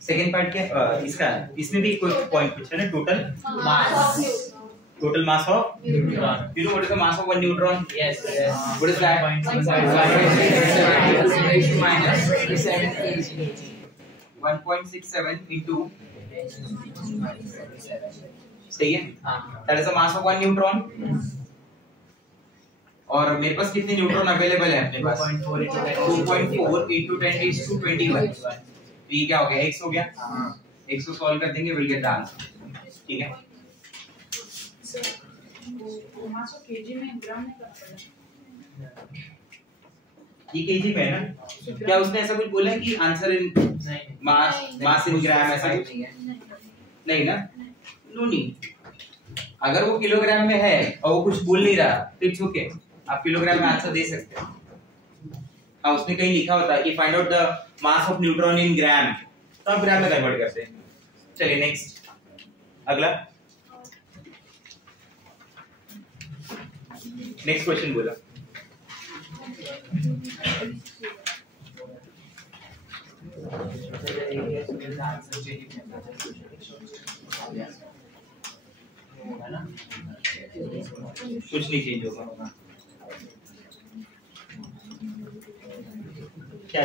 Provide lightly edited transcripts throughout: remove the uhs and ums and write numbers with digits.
Second part क्या इसका, इसमें भी कोई पॉइंट पूछ रहे हैं, total mass of neutron. You know what is the mass of one neutron? Yes. What is that? 1.67 into सही है? That is the mass of one neutron. और मेरे पास कितने न्यूट्रॉन अवेलेबल है अपने पास? 2.4 into 10 raised to 21. ये क्या हो गया? x हो गया? x को सॉल्व कर देंगे, विल गेट द आंसर. ठीक है? मास ऑफ केजी में ग्राम में करना पड़ेगा. ये केजी में है ना? क्या उसने ऐसा कुछ बोला है कि आंसर इन मास इन ग्राम ऐसा कुछ नहीं ना? No need. अगर वो किलोग्राम में है और वो कुछ बोल नहीं रहा तो इट्स ओके, आप किलोग्राम में आंसर दे सकते हैं. हाँ, उसने कहीं लिखा होता है कि find out the mass of neutron in gram, तो आप ग्राम में कन्वर्ट करते हैं. चलिए नेक्स्ट, अगला नेक्स्ट क्वेश्चन बोला. कुछ नहीं चेंज होगा. क्या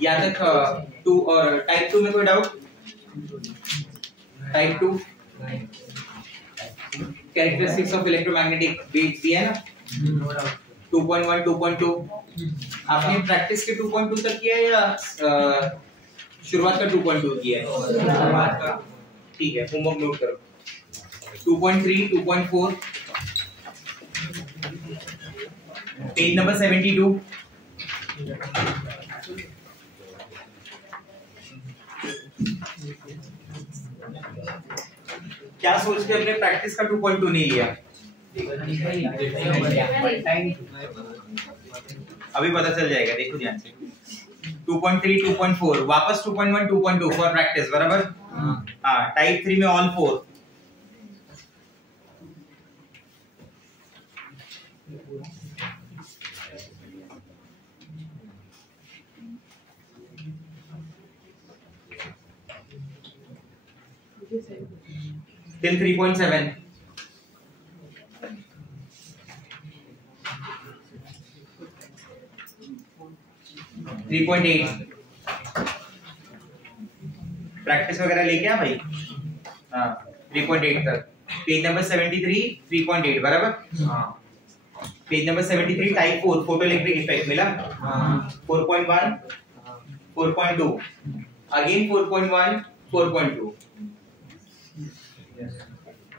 यहाँ तक 2 और टाइप 2 में कोई doubt? Type 2 characteristics of electromagnetic waves दिया है ना? 2.1 2.2 आपने प्रैक्टिस के 2.2 तक किया है या शुरुआत का 2.2 किया है? शुरुआत का. ठीक है, होमवर्क नोट करो. 2.3 2.4 पेज नंबर 72. क्या सोच के अपने प्रैक्टिस का 2.2 नहीं लिया? अभी पता चल जाएगा, देखो ध्यान से. 2.3 2.4 वापस 2.1 2.2 फॉर प्रैक्टिस, बराबर? हाँ, टाइप 3 में ऑल 4. till 3.7. प्रैक्टिस वगैरह लेके आ भाई. हाँ, 3.8 तक. पेज नंबर 73 3.8 बराबर. Page number 73 type 4 photo electric effect मिला. 4.1 4.2 अगेन 4.1 4.2.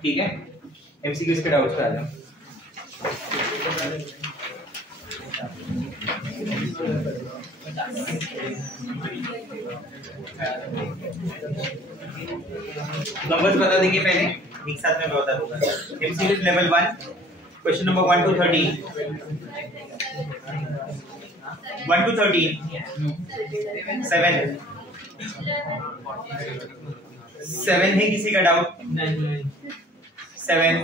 ठीक है, एमसीक्यू के डाउट्स पे आ जाओ. नंबर्स बता देंगे पहले, एक साथ में बता दूंगा. MCQ level 1 question number 1 to 13. 1 to 13 7 है. किसी का डाउट? 7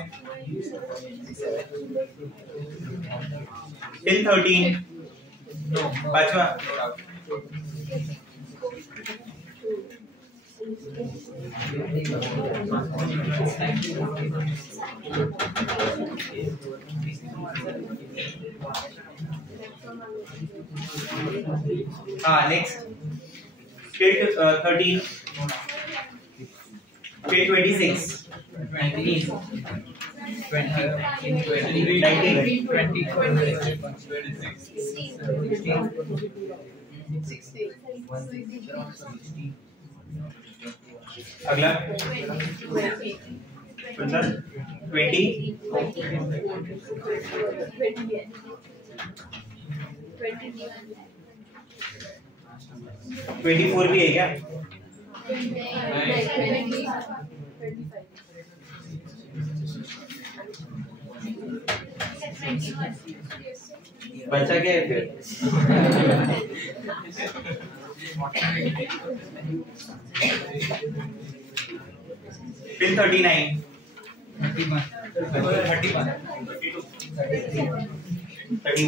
till 13 पांचवा. हाँ, नेक्स्ट till 13 till 26 19 अगला 24 भी है क्या? बच्चा क्या है फिर? फिर 39 31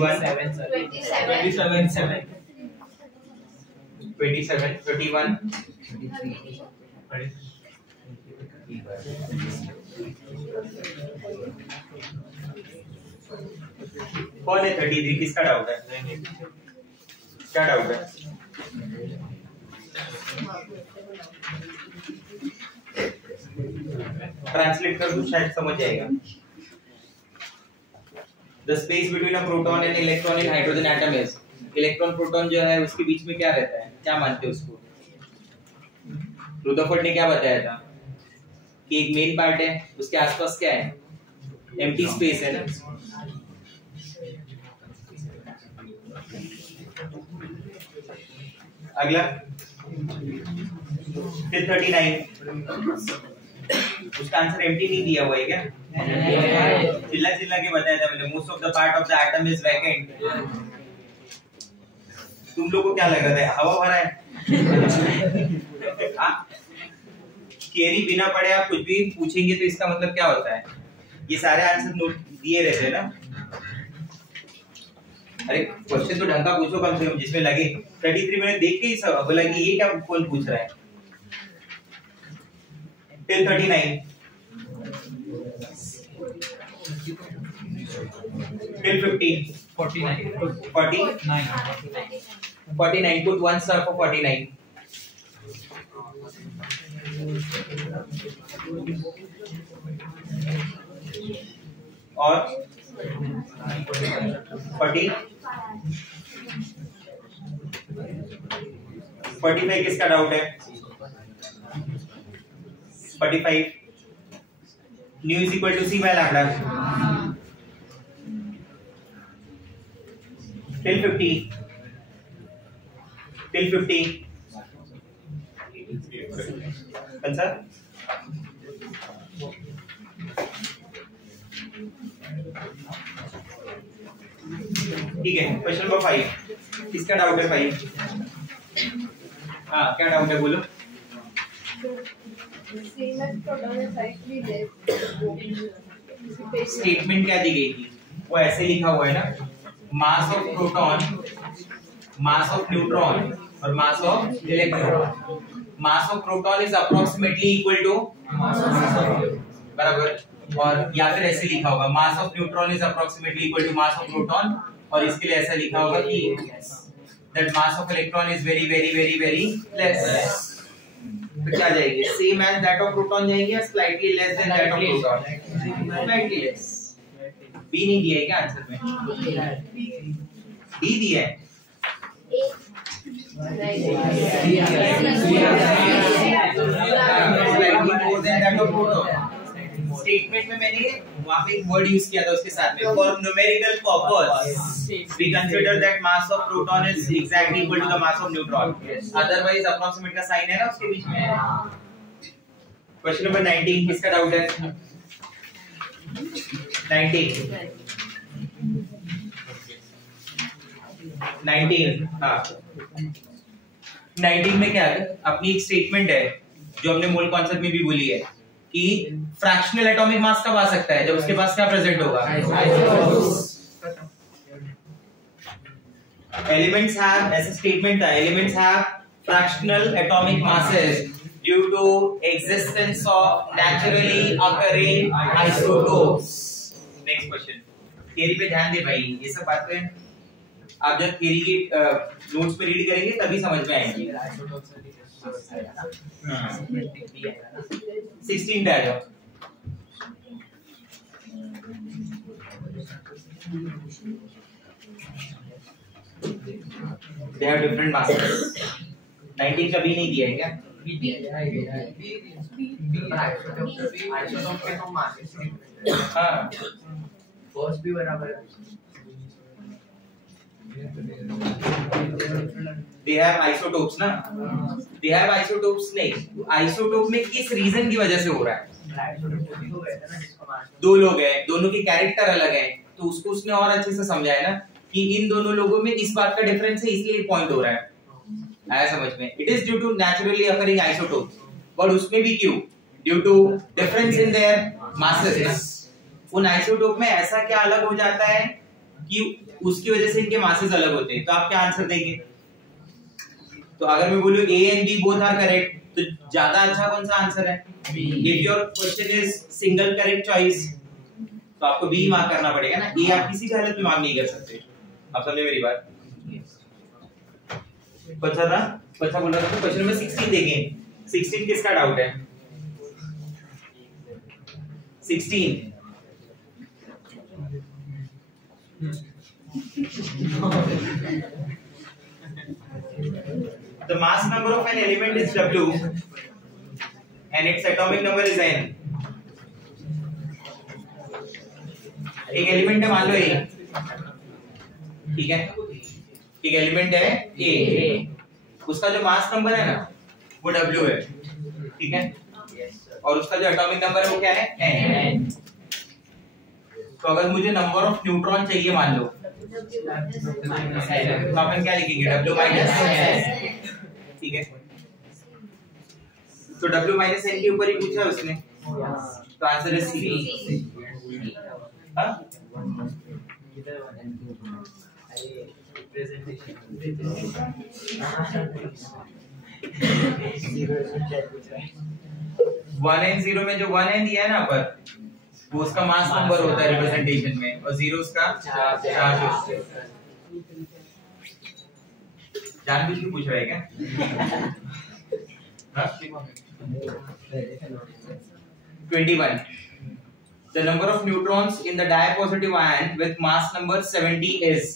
कौन है 33? किसका डाउट है? क्या डाउट है? ट्रांसलेट कर दूं, शायद समझ जाएगा। The space between a proton and electron in hydrogen atom is, electron proton जो है उसके बीच में क्या रहता है? क्या मानते हैं उसको? रुदरफोर्ड ने क्या बताया था कि एक मेन पार्ट है, उसके आसपास क्या है? एम्प्टी स्पेस है ना। अगला फिर 39, उसका आंसर एम्प्टी नहीं दिया हुआ है क्या? चिल्ला चिल्ला के बताया था मैंने, most of the part of the atom is vacant. तुम लोग को क्या लग रहा था, हवा भरा है? थियरी बिना पढ़े आप कुछ भी पूछेंगे तो इसका मतलब क्या होता है? ये सारे आंसर नोट दिए रहते हैं ना। अरे क्वेश्चन तो ढंग का पूछो कम से कम, जिसमें लगे। 33 मैंने देख के ही सब बोला कि ये क्या कौन पूछ रहा है। फिर 39, फिर 50, 49, put one star for 49. और 45 किसका डाउट है? 45 nu is equal to c by lambda. Till 50 answer ठीक है। क्वेश्चन नंबर 5, किसका डाउट है? 5, हाँ क्या डाउट है बोलो। स्टेटमेंट क्या दी गई थी? वो ऐसे लिखा हुआ है ना, mass of proton, mass of neutron और mass of electron. Mass of proton is approximately equal to, बराबर, और या फिर ऐसे लिखा होगा mass of neutron is approximately equal to mass of proton, और इसके लिए ऐसा लिखा होगा कि that mass of electron is very very very very less. तो क्या जाएगी? Same as that of proton जाएगी या slightly less than that of proton? Slightly less. B नहीं दिया है क्या आंसर में? डी दिया है। Slightly more than that of proton. Statement में मैंने वहां पे एक वर्ड यूज किया था उसके साथ में, for numerical purpose we consider that mass of proton is exactly equal to the mass of neutron, otherwise approximate का साइन है ना उसके बीच में। क्वेश्चन नंबर 19, किसका डाउट है? 19 हाँ 19 में क्या है? अपनी एक स्टेटमेंट है जो हमने मोल कॉन्सेप्ट में भी बोली है कि फ्रैक्शनल एटॉमिक मास कब आ सकता है? जब उसके पास क्या प्रेजेंट होगा? एलिमेंट्स हैव, ऐसा स्टेटमेंट था, elements have fractional atomic masses due to existence of naturally occurring isotopes. Next question, theory पे ध्यान दे भाई, ये सब बातें आप जब थियरी के नोट्स पे रीड करेंगे तभी समझ में आएंगी। 16 पे आ जाओ। They have different masses. 19 का भी नहीं दिया है क्या? हाँ फर्स्ट भी बराबर है। They have isotopes ना? They have isotopes नहीं, आइसोटोप में किस रीजन की वजह से हो रहा है? दो लोग हैं, दोनों की कैरेक्टर अलग है, तो उसको उसने और अच्छे से समझाया ना कि इन दोनों लोगों में इस बात का डिफरेंस है इसलिए पॉइंट हो रहा है, आया समझ में? It is due to naturally occurring isotopes, और उसमें भी क्यों? Due to difference in their masses. उन आइसोटोप में ऐसा क्या अलग हो जाता है कि उसकी वजह से इनके मासेस अलग होते हैं। तो आप क्या आंसर देंगे? तो अगर मैं बोलूं A and B both are correct, तो ज्यादा अच्छा कौन सा आंसर है? If your question is single correct choice तो आपको बी मार्क करना पड़ेगा ना, ए आप किसी भी हालत में मार्क नहीं कर सकते। आप समझे मेरी बात? कौन सा था? कौन सा बोल रहा था? क्वेश्चन नंबर 16 देखें। 16 किसका डाउट है? 16 The mass number of an element is W and its atomic number is N. एक एलिमेंट है मान लो A, ठीक है? एक एलिमेंट है A, उसका जो मास नंबर है ना वो W है, ठीक है? और उसका जो एटॉमिक नंबर है वो क्या है? N। तो अगर मुझे नंबर ऑफ न्यूट्रॉन चाहिए मान लो, तो अपन क्या लिखेंगे? W माइनस, ठीक है? तो W माइनस N के ऊपर ही पूछा है उसने, तो आंसर है C। वन एंड जीरो में जो 1 एन दिया है ना पर, वो उसका मास नंबर होता है रिप्रेजेंटेशन में, और जीरो उसका चार्ज होता है। जानबूझ के पूछ रहा है क्या? 21 The number of neutrons in the dipositive ion with mass number 70 is।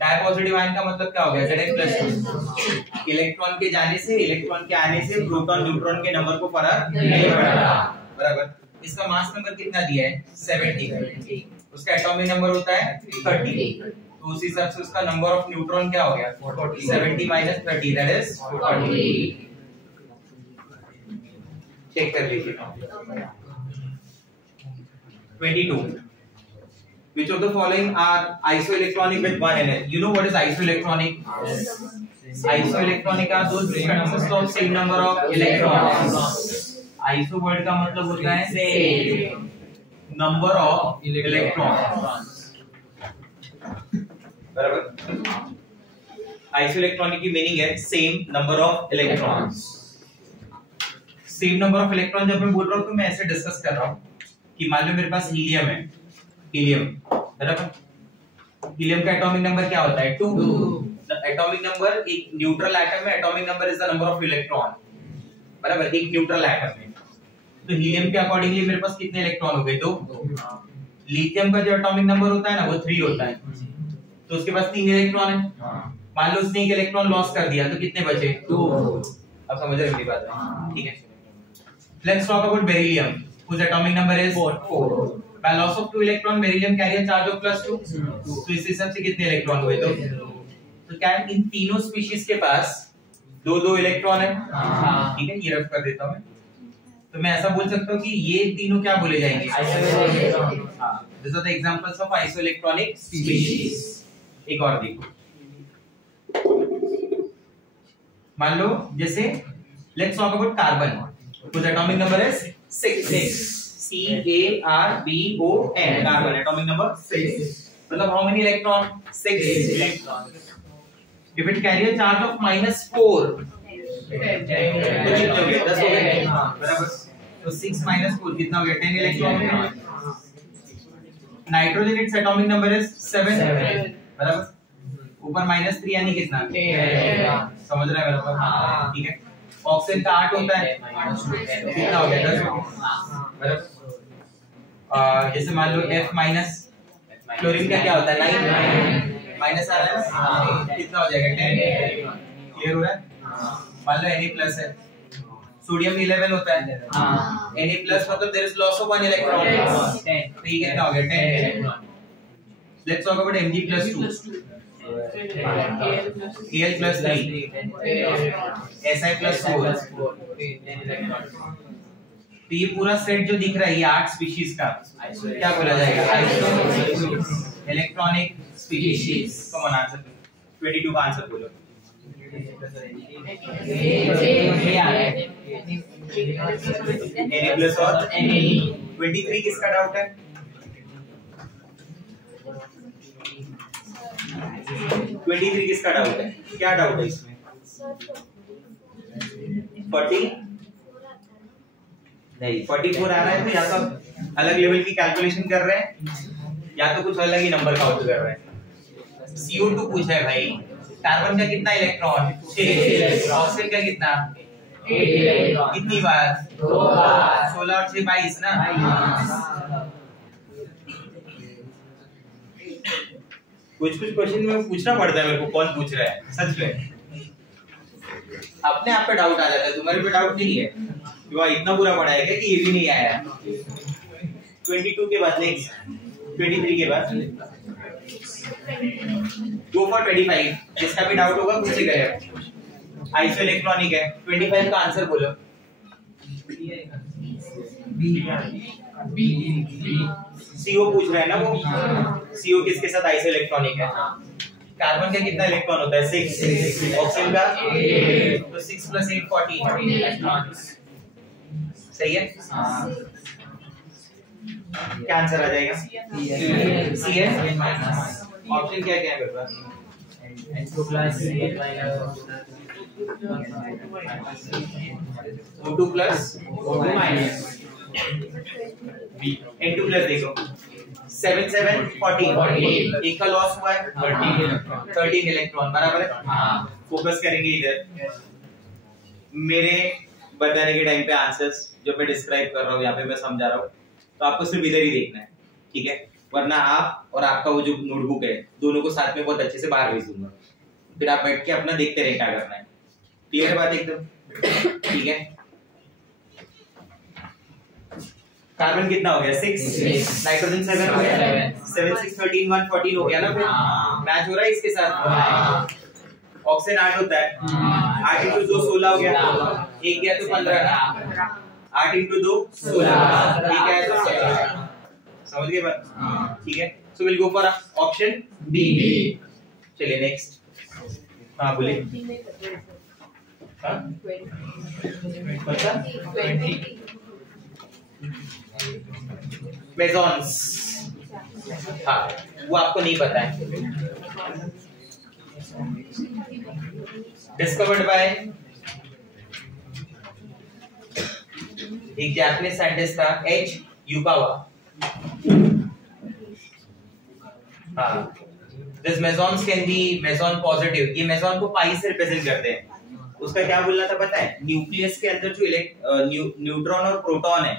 dipositive ion का मतलब क्या हो गया? Zn+2। इलेक्ट्रॉन के जाने से, इलेक्ट्रॉन के आने से प्रोटॉन न्यूट्रॉन के नंबर को फर्क नहीं पड़ता, बराबर? इसका मास नंबर कितना दिया है? 70। उसका एटॉमिक नंबर होता है 30, तो उस हिसाब से उसका नंबर ऑफ न्यूट्रॉन क्या हो गया? 70 माइनस 30 दैट इज 40। चेक कर लीजिए। 22 Which of the following are isoelectronic with one NH? You know what is isoelectronic? Isoelectronic are those which consist of same number of electrons. Iso word का मतलब होता है same number of electrons, बराबर? Isoelectronic की meaning है same number of electrons। same number of electrons जब मैं बोल रहा हूँ तो मैं ऐसे डिस्कस कर रहा हूँ कि मान लो मेरे पास हीलियम है, हीलियम, बराबर? हीलियम का एटॉमिक नंबर क्या होता है? 2। एटॉमिक नंबर, एक न्यूट्रल एटम में atomic number is the number of electron, बराबर? एक न्यूट्रल एटम में, तो हीलियम के अकॉर्डिंगली मेरे पास कितने इलेक्ट्रॉन हो गए? 2। लिथियम का जो एटॉमिक नंबर होता है ना वो 3 होता है, तो उसके पास 3 इलेक्ट्रॉन है। मान लो उसने एक इलेक्ट्रॉन लॉस कर दिया तो कितने बचे? 2। अब समझ रहे मेरी बात है? ठीक है। Let's talk about beryllium whose atomic number is 4। By loss of 2 electron, beryllium carry a charge of +2। तो इस हिसाब से कितने इलेक्ट्रॉन हुए? 2। तो क्या इन तीनों स्पीशीज के पास 2-2 इलेक्ट्रॉन है, ठीक है? ये रफ कर देता हूं मैं, तो मैं ऐसा बोल सकता हूं कि ये तीनों क्या बोले जाएंगे? हां, this are the examples of isoelectronic species. एक और देखो, मान लो जैसे let's talk about carbon whose atomic number is 6। C-A-R-B-O-N, carbon atomic number 6। मतलब how many electron? 6 electron। If it carry a charge of -4 तो कितने हो गए? 10 हो गए, बराबर? तो 6 - 4 कितना हो गया? 10 electron. Nitrogen its atomic number is 7, बराबर? ऊपर -3 यानी कितना? 10। समझ रहा है मेरा बात? ठीक है। ऑक्सीजन का 8 होता है, कितना हो गया? 10 हो गया, बराबर? जैसे मान लो F माइनस, क्लोरीन का क्या होता है? 9 माइनस आ रहा है, कितना हो जाएगा? 10। क्लियर हो रहा है? मान लो Na प्लस है, सोडियम 11 होता है, Na प्लस मतलब there is loss of 1 electron, 10। तो ये कितना हो गया? 10। Let's talk about Mg+2, Al+3, Si+4। तो ये पूरा सेट जो दिख रहा है ये 8 स्पीशीज का क्या बोला जाएगा? Iso electronic species. Come on answer 22 का आंसर बोलो। एनी प्लस और 23 किसका डाउट है? 23 किसका डाउट है? क्या डाउट है इसमें? 40 नहीं 44 आ रहा है तो या तो अलग लेवल की कैलकुलेशन कर रहे हैं या तो कुछ अलग ही नंबर काउंट कर रहे हैं। CO2 पूछा है भाई, कार्बन का कितना इलेक्ट्रॉन? 6। ऑक्सीजन का कितना? 8। कितनी बार? 2 बार। 16 और 6 22 ना। कुछ क्वेश्चन में पूछना पड़ता है मेरे को, कौन पूछ रहा है सच में। अपने आप पे डाउट आ जाता है, तुम्हारे पे डाउट नहीं है क्यों? इतना बुरा पढ़ा है क्या कि ये भी नहीं आया? 22 के बाद नेक्स्ट 23 के बाद गो फॉर 25। जिसका भी डाउट होगा पूछे करें। आइसो इलेक्ट्रॉनिक है। 25 का आंसर बोलो। CO पूछ रहा है ना वो। CO किसके साथ आइसो इलेक्ट्रॉनिक है? कार्बन का कितना इलेक्ट्रॉन होता है? 6। ऑक्सीजन का 8। तो 6 + 8 14 इलेक्ट्रॉन्स। सही है। क्या आंसर आ जाएगा? सी है। ऑप्शन क्या क्या है मेरे पास? N2 plus O2 plus O2 minus N2 plus देखो 7 7 14 एक का लॉस हुआ है 13 इलेक्ट्रॉन बराबर है। फोकस करेंगे इधर। मेरे बताने के टाइम पे आंसर्स जो मैं डिस्क्राइब कर रहा हूँ यहाँ पे मैं समझा रहा हूँ तो आपको सिर्फ इधर ही देखना है, ठीक है? वरना आप और आपका वो जो नोटबुक है दोनों को साथ में बहुत अच्छे से बाहर भेज दूंगा, फिर आप बैठ के अपना देखते रहे क्या करना है। क्लियर बात एकदम? ठीक है। कार्बन कितना हो गया? 6। नाइट्रोजन 7 हो गया। 7 6 13 1 14 हो गया ना। फिर मैच हो रहा है इसके साथ। ऑक्सीजन 8 होता है। 8 × 2 16 हो गया। एक गया तो 15 ना। 8 × 2 16 ठीक है तो 17। समझ गए बात? ठीक है। So will go for option B. चलिए नेक्स्ट। हाँ बोलिए। मेसॉन्स। हाँ वो आपको नहीं पता है। डिस्कवर्ड बाय एक जापानीज साइंटिस्ट था H. युकावा। हाँ this mesons can be meson positive. ये मेसॉन को पाई से रिप्रेजेंट करते हैं। उसका क्या बोलना था पता है? न्यूक्लियस के अंदर जो न्यूट्रॉन और प्रोटॉन है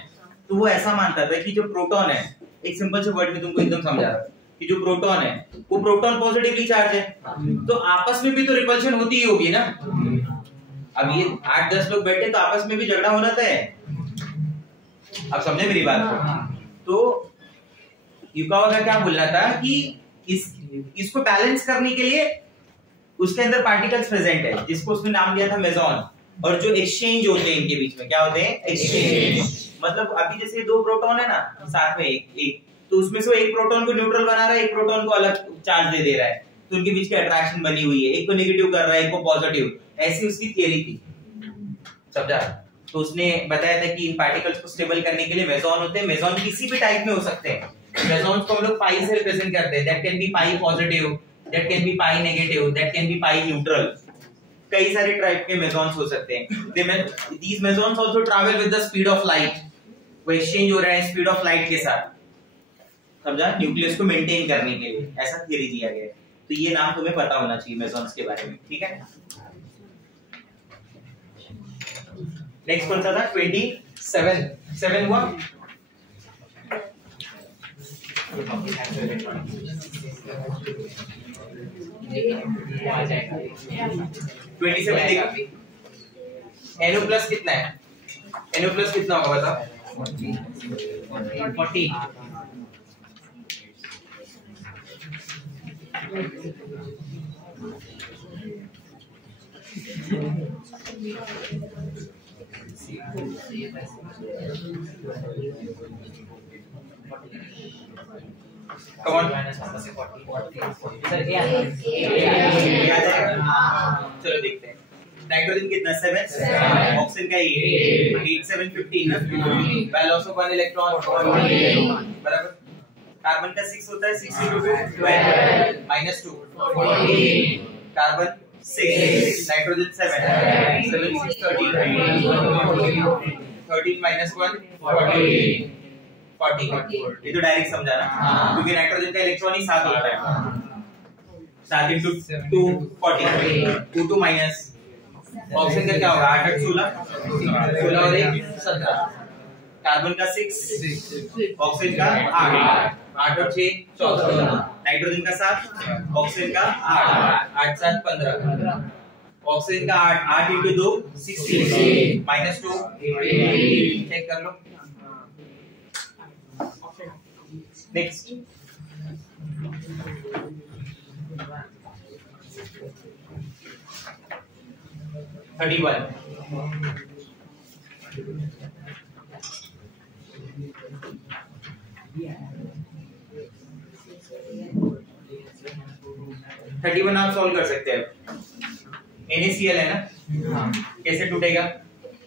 तो वो ऐसा मानता था कि जो प्रोटॉन है, एक सिंपल से वर्ड में तुमको एकदम समझा रहा हूं कि जो प्रोटॉन है वो प्रोटॉन पॉजिटिवली चार्ज है तो आपस में भी तो रिपल्शन होती ही होगी ना। अब ये 8-10 लोग बैठे तो आपस में भी झगड़ा होना था। आप समझे मेरी बात को? तो युकावा का क्या बोलना था कि इसको बैलेंस करने के लिए उसके अंदर पार्टिकल्स प्रेजेंट है जिसको उसने नाम दिया था मेसॉन। और जो एक्सचेंज होते हैं इनके बीच में क्या होते हैं? एक्सचेंज। मतलब अभी जैसे 2 प्रोटॉन है ना साथ में एक तो उसमें से एक प्रोटॉन को न्यूट्रल बना रहा है, एक प्रोटॉन को अलग चार्ज दे रहा है तो उनके बीच की अट्रैक्शन बनी हुई है। एक को नेगेटिव कर रहा है, एक को पॉजिटिव। ऐसी उसकी थियरी थी, समझा? तो उसने बताया था कि इन पार्टिकल्स को स्टेबल करने के लिए मेसॉन होते हैं। मेसॉन किसी भी टाइप में हो सकते हैं। मेसॉन्स को हम लोग पाई से रिप्रेजेंट करते हैं। That can be pi positive, that can be pi negative, that can be pi neutral. कई सारे टाइप के मेसॉन्स हो सकते हैं। These mesons also travel with the speed of light. वो एक्सचेंज हो रहा है स्पीड ऑफ लाइट के साथ, समझा? न्यूक्लियस को मेंटेन करने के लिए ऐसा थ्योरी दिया गया है। तो ये नाम तुम्हें पता होना चाहिए मेसॉन्स के बारे में, ठीक है? नेक्स्ट कौन सा था? 27 हुआ। आ जाएगा 27 देखो। NO प्लस कितना है? NO प्लस कितना होगा बताओ? 40 40 कम ऑन सर क्या आ जाएगा। चलो देखते हैं। नाइट्रोजन कितना 7, ऑक्सीजन का 8 7 15 ना, लॉस ऑफ 1 इलेक्ट्रॉन बराबर। कार्बन का 6 होता है, 6 into 12 -2 कार्बन 6, नाइट्रोजन 7 7 6 13 13 -1 40। ये तो डायरेक्ट समझा ना, क्योंकि नाइट्रोजन का इलेक्ट्रॉन ही 7 होता है। 7 into 2 40 2 2 माइनस ऑक्सीजन का क्या होगा 8 8 16 और 1 17। कार्बन का 6, ऑक्सीजन का 8 8 और 6 14। नाइट्रोजन का 7, ऑक्सीजन का 8 8 7 15। ऑक्सीजन का 8 into 2 16 -2 चेक कर लो। नेक्स्ट 31 31 आप सॉल्व कर सकते हैं। NaCl है ना, कैसे टूटेगा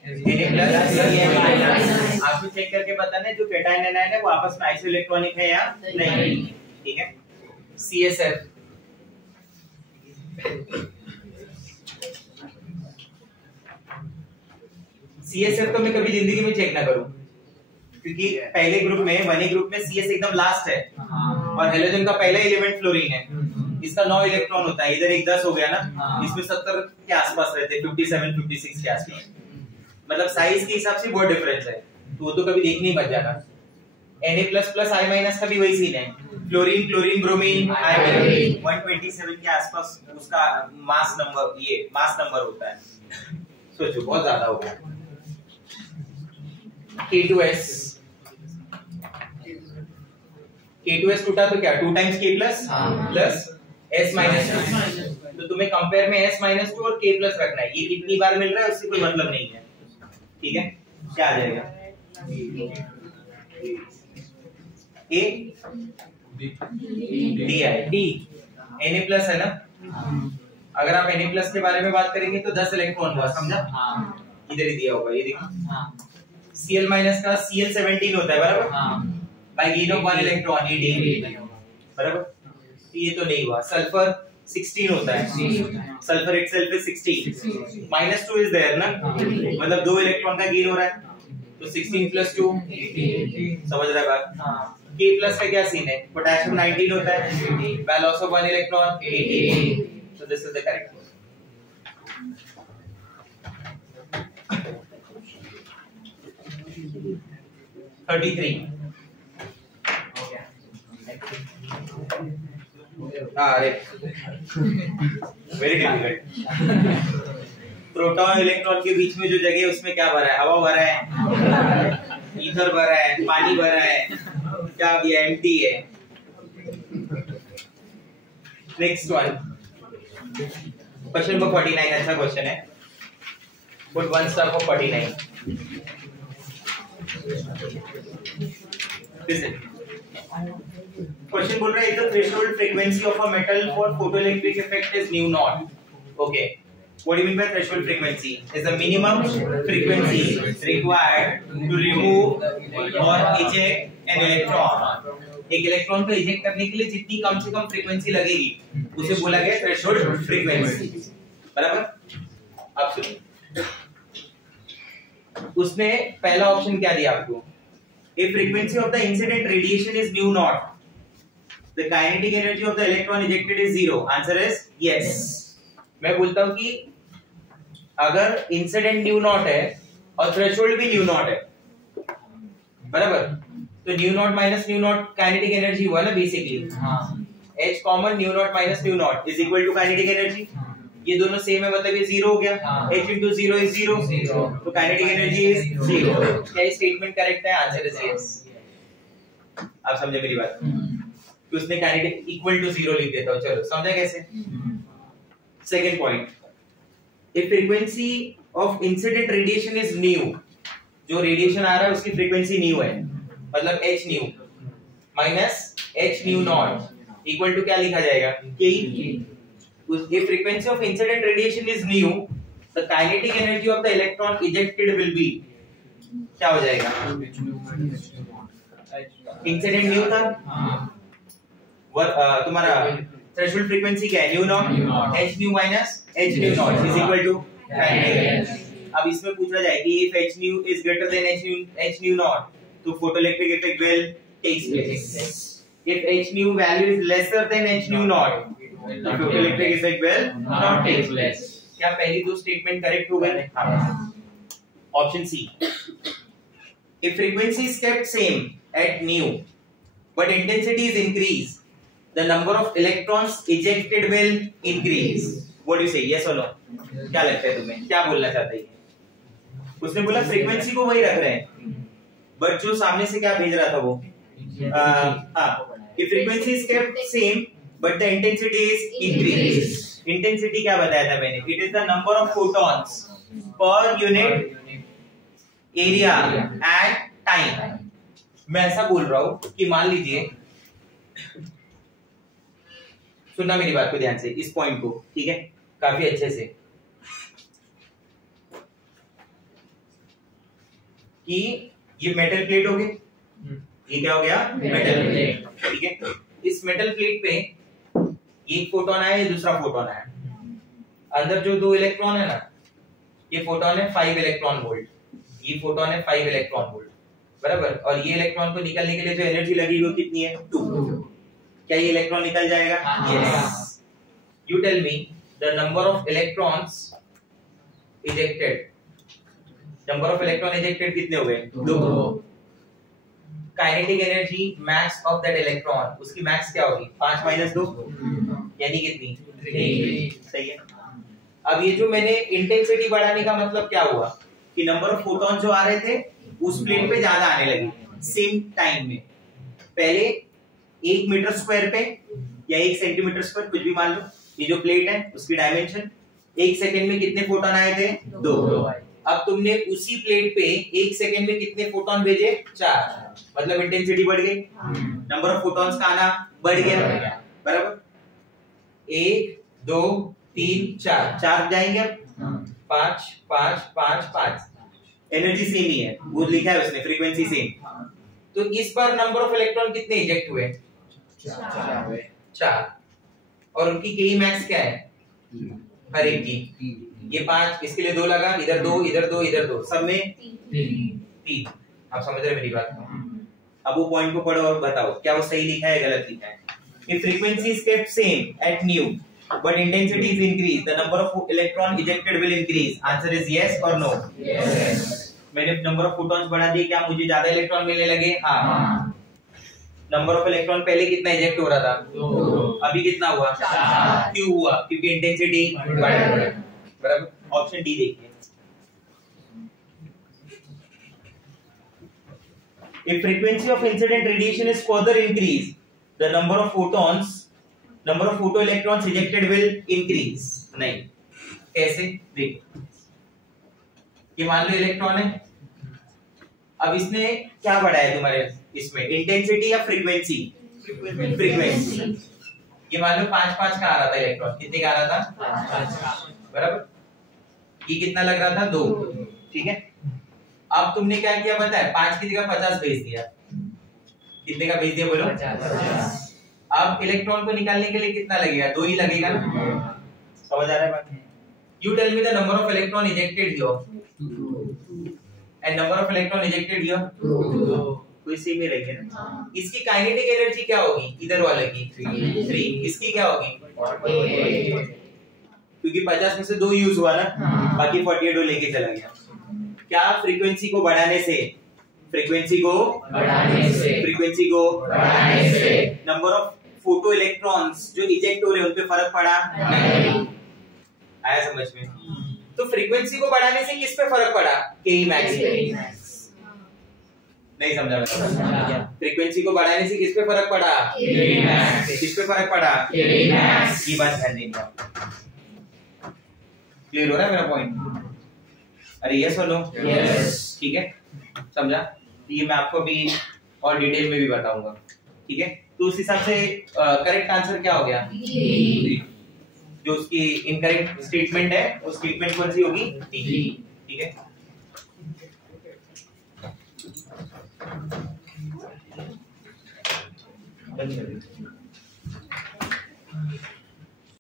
Na प्लस आपको चेक करके बताना है जो कैटायन एनायन है वो आपस में आइसो इलेक्ट्रॉनिक है या नहीं। ठीक है, CSF CSF तो मैं कभी जिंदगी में चेक ना करूं, क्योंकि पहले ग्रुप में 1A ग्रुप में CS एकदम लास्ट है और हेलोजन का पहला एलिमेंट फ्लोरीन है। इसका 9 इलेक्ट्रॉन होता है, इधर एक 10 हो गया ना, इसमें 70 के आसपास रहते हैं, 57 56 के आसपास। मतलब साइज के हिसाब से बहुत डिफरेंस है, तो वो तो कभी देखने ही मत जाना। Na++I- का भी वही सीन है, फ्लोरीन क्लोरीन ब्रोमीन आयोडीन 127 के आसपास उसका मास नंबर होता है। सोचो बहुत ज्यादा हो गया। K2S टूटा तो क्या 2 times K प्लस S-2, तो तुम्हें कंपेयर में S-2 और K प्लस रखना है। ये कितनी बार मिल रहा है उससे कोई मतलब नहीं है। ठीक है, क्या आ जाएगा A D Na प्लस है ना। अगर आप Na प्लस के बारे में बात करेंगे तो 10 इलेक्ट्रॉन हुआ, समझा? इधर ही दिया होगा, ये देखो। Cl माइनस का Cl 17 होता है बराबर, बाय गेन ऑफ 1 इलेक्ट्रॉन ये D बराबर। तो ये तो नहीं हुआ। सल्फर 16 होता है, sulphur itself is 16 -2 is there ना, मतलब 2 इलेक्ट्रॉन का गेन हो रहा है, तो 16 + 2 समझ रहा है बात। K प्लस का क्या सीन है, पोटेशियम 19 होता है, by loss of 1 electron 18, so this is the correct one. अरे वेरी डिफिकल्ट। प्रोटॉन इलेक्ट्रॉन के बीच में जो जगह है उसमें क्या भरा है, हवा भरा है, ईथर भरा है, पानी भरा है, क्या ये एम्प्टी है। नेक्स्ट वन, क्वेश्चन नंबर 49, अच्छा क्वेश्चन है। Put 1 star for 49. Listen. Question बोल रहा है the threshold frequency of a metal for photoelectric effect is nu naught. Okay. What do you mean by threshold frequency? Is the minimum frequency required to remove or eject an electron. एक electron को eject करने के लिए जितनी कम से कम frequency लगेगी उसे बोला गया थ्रेशोल्ड फ्रीक्वेंसी, बराबर। अब सुनिए, उसने पहला ऑप्शन क्या दिया आपको, if frequency of the incident radiation is nu naught, the kinetic energy of the electron ejected is 0. Answer is yes. मैं बोलता हूं कि अगर इंसिडेंट न्यू नॉट है और थ्रेशोल्ड भी न्यू नॉट है, बराबर, तो nu naught minus nu naught kinetic energy हुआ ना basically. H common nu naught minus nu naught is equal to kinetic energy. ये दोनों सेम है, मतलब ये 0 हो गया। H into 0 is 0, तो काइनेटिक एनर्जी इज 0। क्या ये स्टेटमेंट करेक्ट है? Answer is yes. आप समझे मेरी बात कि उसने काइनेटिक इक्वल टू 0 लिख देता हूं। चलो समझा कैसे। Second point, if frequency of incident radiation is nu, जो रेडिएशन आ रहा है उसकी फ्रीक्वेंसी न्यू है, मतलब h nu minus h nu naught equal to क्या लिखा जाएगा k. If frequency of incident radiation is nu, the kinetic energy of the electron ejected will be क्या हो जाएगा? इंसिडेंट न्यू था, तुम्हारा थ्रेशोल्ड फ्रीक्वेंसी क्या है? Nu naught, h nu minus h nu naught is equal to kinetic. अब इसमें पूछा जाए कि if h nu is greater than h nu naught, तो photoelectric effect will takes place. If h nu value is lesser than h nu naught, तो photoelectric effect will not take place. क्या पहली दो स्टेटमेंट करेक्ट हो गए? Option C. If frequency is kept same at nu, but intensity is increased, the number of electrons ejected will increase. What do you say? Yes or no? क्या लगता है तुम्हें? क्या बोलना चाहते हैं? उसने बोला फ्रीक्वेंसी को वही रख रहे हैं, बट जो सामने से क्या भेज रहा था वो? If frequency is kept same, but the intensity is increased. Intensity क्या बताया था मैंने? It is the number of photons per unit area and time. मैं ऐसा बोल रहा हूं कि मान लीजिए, सुनना मेरी बात को ध्यान से, इस पॉइंट को, ठीक है, काफी अच्छे से, कि ये मेटल प्लेट हो गई, ये क्या हो गया? Metal plate. ठीक है, इस मेटल प्लेट पे एक फोटोन आया, ये दूसरा फोटोन आया. अंदर जो दो इलेक्ट्रॉन है ना, ये फोटोन है 5 इलेक्ट्रॉन वोल्ट, ये फोटोन है 5 इलेक्ट्रॉन वोल्ट, बराबर. और ये इलेक्ट्रॉन को निकलने के लिए जो एनर्जी लगी वो कितनी है? 2. क्या ये इलेक्ट्रॉन निकल जाएगा? Yes. You tell me the number of electrons ejected. Number of electron ejected कितने हो गए? 2. Kinetic energy max of that electron, उसकी मैक्स क्या होगी? 5 - 2 यानी कितनी? 3. सही है. अब ये जो मैंने इंटेंसिटी बढ़ाने का मतलब क्या हुआ कि नंबर ऑफ फोटॉन जो आ रहे थे उस प्लेट पे ज्यादा आने लगे सेम टाइम में. पहले 1 मीटर स्क्वायर पे या 1 सेंटीमीटर स्क्वायर, कुछ भी मान लो, ये जो प्लेट है उसकी डायमेंशन, 1 सेकंड में कितने फोटॉन आए थे? 2. अब तुमने उसी प्लेट पे 1 सेकंड में कितने फोटॉन भेजे? 4. मतलब इंटेंसिटी बढ़ गई, नंबर ऑफ फोटॉन्स का आना बढ़ गया, बराबर. 1 2 3 4 4 जाएंगे. अब 5 5 5 5. एनर्जी सेम ही है, वो लिखा है उसने, फ्रीक्वेंसी सेम. तो इस बार नंबर ऑफ इलेक्ट्रॉन कितने इजेक्ट हुए? 4. और उनकी के मैक्स क्या है? हर एक की. ये 5, इसके लिए 2 लगा, इधर 2 इधर 2 इधर 2, सब में 3. आप समझ रहे मेरी बात? अब वो पॉइंट को पढ़ो और बताओ क्या वो सही लिखा है गलत लिखा है. If frequency is kept same at nu, but intensity is increased, the number of electron ejected will increase. Answer is yes or no? Yes. मैंने नंबर ऑफ फोटॉन्स बढ़ा दिए, क्या मुझे ज्यादा इलेक्ट्रॉन मिलने लगे? हाँ. नंबर ऑफ इलेक्ट्रॉन पहले कितना इजेक्ट हो रहा था? 2. अभी कितना हुआ? 4. क्यों हुआ? क्योंकि इंटेंसिटी बढ़ गई, बराबर. ऑप्शन डी देखिए. If frequency of incident radiation is further increased, the number of photoelectrons ejected will increase. नहीं. कैसे? देखो, ये मान लो इलेक्ट्रॉन है, अब इसने क्या बढ़ाया तुम्हारे इसमें? इंटेंसिटी या फ्रीक्वेंसी? फ्रीक्वेंसी. ये मान लो 5 5 का आ रहा था इलेक्ट्रॉन, कितने का आ रहा था? 5, बराबर. ये कितना लग रहा था? 2. ठीक है. अब तुमने क्या किया पता है? 5 की जगह 50 भेज दिया. कितने का भेज दिया बोलो? 50. अब इलेक्ट्रॉन को निकालने के लिए कितना लगेगा? 2 ही लगेगा ना. समझ आ रहा है बात? You tell me the number of electron ejected here and number of electron ejected here. कोई सेम ही रहेंगे ना. इसकी काइनेटिक एनर्जी क्या होगी? इधर वाले की 3. इसकी क्या होगी? 48. क्योंकि 50 में से 2 यूज हुआ ना, बाकी 48 वो लेके चला गया. क्या फ्रीक्वेंसी को बढ़ाने से नंबर ऑफ फोटो इलेक्ट्रॉन्स जो इजेक्ट हो रहे हैं उन पे फर्क पड़ा? नहीं. आया समझ में? तो फ्रीक्वेंसी को बढ़ाने से किस पे फर्क पड़ा? के मैक्स. नहीं समझा मैं? फ्रीक्वेंसी को बढ़ाने से किस पे फर्क पड़ा? किस पे फर्क पड़ा? ये बात ध्यान देनी है. क्लियर हो रहा है मेरा पॉइंट? अरे यस और नो? यस. ठीक है, समझा? ये मैं आपको अभी और डिटेल में भी बताऊंगा. ठीक है. तो उस हिसाब से करेक्ट आंसर क्या हो गया? जो उसकी इनकरेक्ट स्टेटमेंट है वो स्टेटमेंट कौन सी होगी? ठीक है।